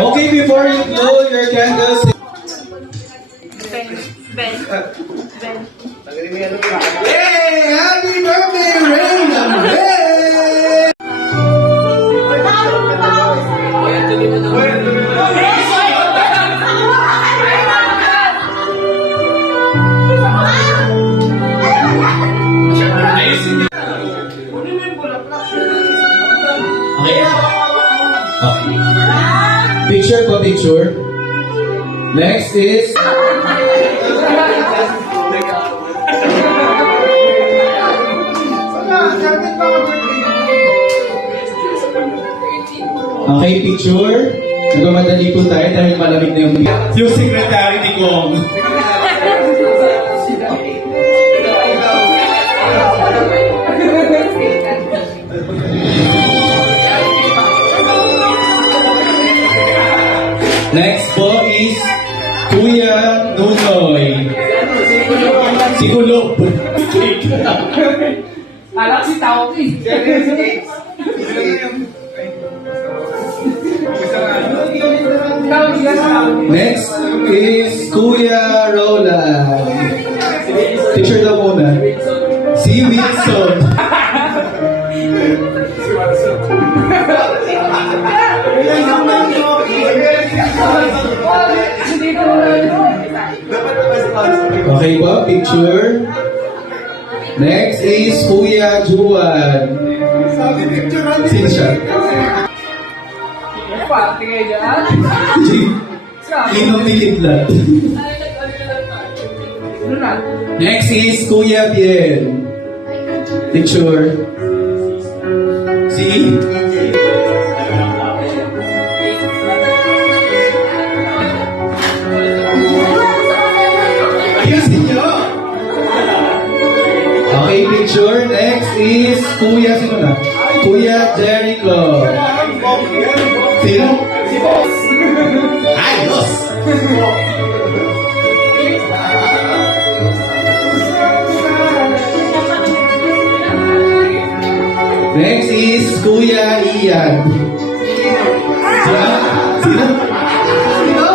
Okay, before you blow your candles. Ben. Yay! Happy birthday, Rain! Ray! Okay. Picture po, picture. Next is... Okay, picture. Nagmamadali po tayo dahil malamig na yung secretary ni Kong. Next po is Kuya Nunoy. Si Kulob. Alam si Tauki. Next is Kuya Roland. Picture daw muna. Si Wilson. Okay po, picture. Next is Kuya Juan. Sino siya? Tingay dyan. Inong Tikitlat. Next is Kuya Bien. Picture. Si? Ayusin nyo! Okay, picture. Next is Kuya, sino na? Kuya Jericho. Sino? Ayos! Next is Kuya Ian. Sino? Sino?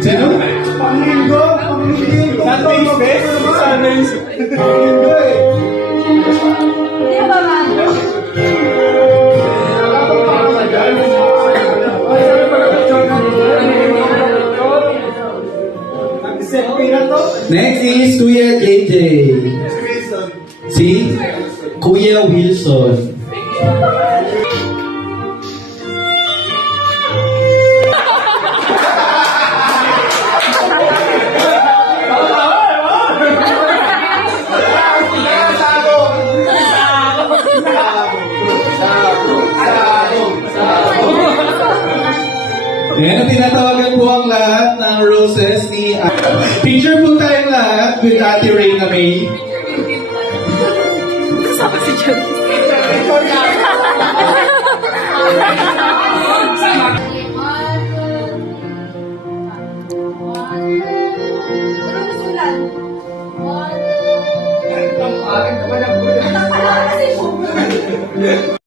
Sino? Pangilgo! Next is Kuya JJ. Si? Kuya Wilson. Ayan, tinatawagan po ang lahat ng roses ni... Picture po tayong lahat with Ate Reyna May. Kasama si John. One.